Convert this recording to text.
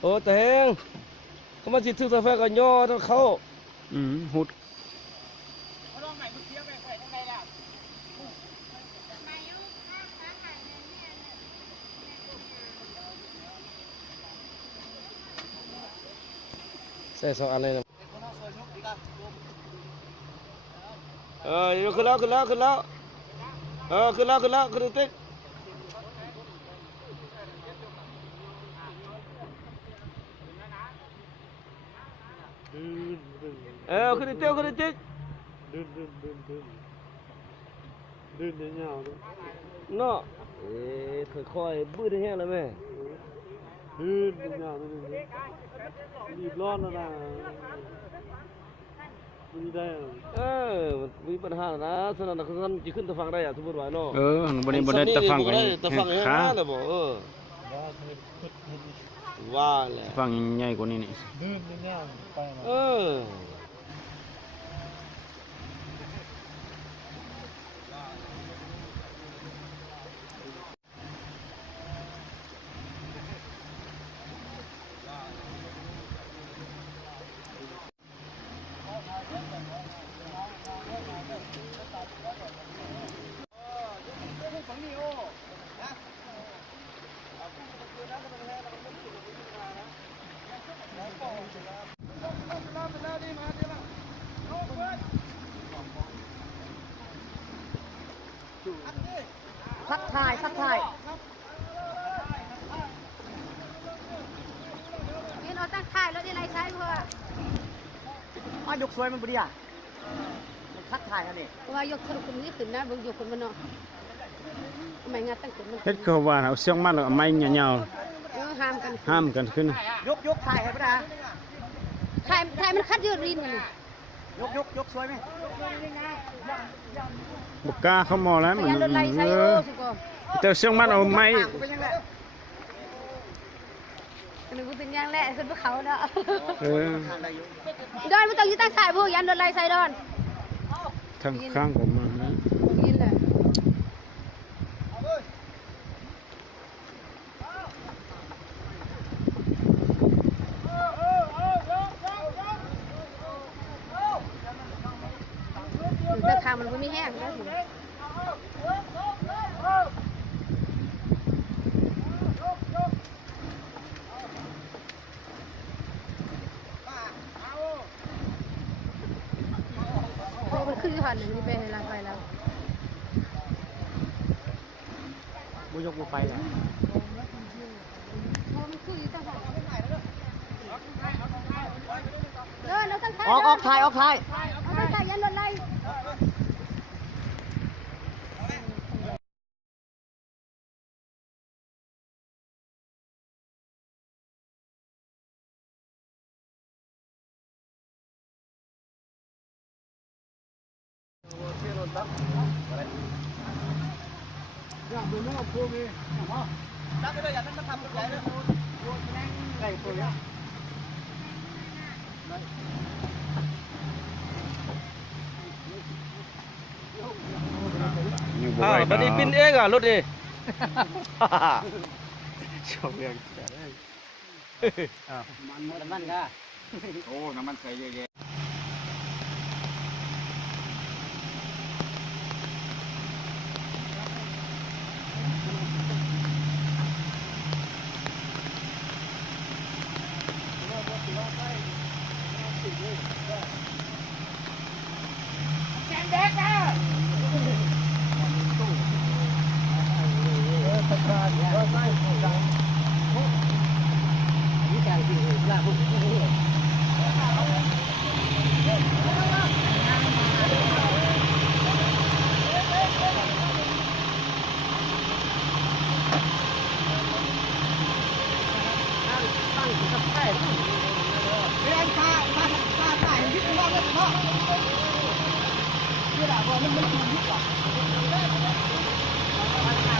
โอ้แต่แห้งเขามาจิตถือกาแฟก็ย่อทั้งเขาหุดใส่2 อันเลยนะขึ้นแล้วขึ้นติ๊กขึ้นเตี้ยวติ๊กดื้อเนาะเนาะค่อยๆบื้อได้แห้งแล้วแม่ดื้อเนาะรีบร้อนแล้วนะมันได้มีปัญหานะฉะนั้นเขาจะขึ้นตะฟังได้อะสมมติว่าเนาะวันนี้บ่ได้ตะฟังกันตะฟังแห้งนะบ่ว่าแหละฟังใหญ่กว่านี้นี่ดื้อแน่ไปทักทายนี่เราตั้งถ่ายแล้วได้ไรใช้เพื่อยกสวยมันบดีอ่ะทักทายอันนี้ว่ายกคนนี้ขึ้นนะบางยกคนมันเนาะทำไมงานตั้งขึ้นมันเฮ็ดคือว่าเอาเสียงมันแล้วเอาไม้ยาวห้ามกันขึ้นยกถ่ายให้ป่ะถ่ายมันคัดยืดรินกันยกสวยไหมบุกกาเขามอแล้วมันแต่เสียงมันเอาไม้นึกว่าเป็นยางแหละขึ้นภูเขาเนาะดอนมันต้องยืดตั้งถ่ายพวกยันรถไล่ใส่ดอนทางข้างผมมายินเลยแต่ขามันไม่แห้งนะมันขึ้นผ่านหนึ่งนี่ไปให้ลาไปแล้วบุยกบุไปแล้วออกถ่ายยันรถไล่อยากดูน้องพูมีจับไปเลยอยากนั่นมาทำใหญ่เลยไก่ตัวนี้บัดนี้ปิ้นเองอ่ะรถนี่ชอบเรื่องน้ำมันก็โอ้น้ำมันใส่เยอะแยะเ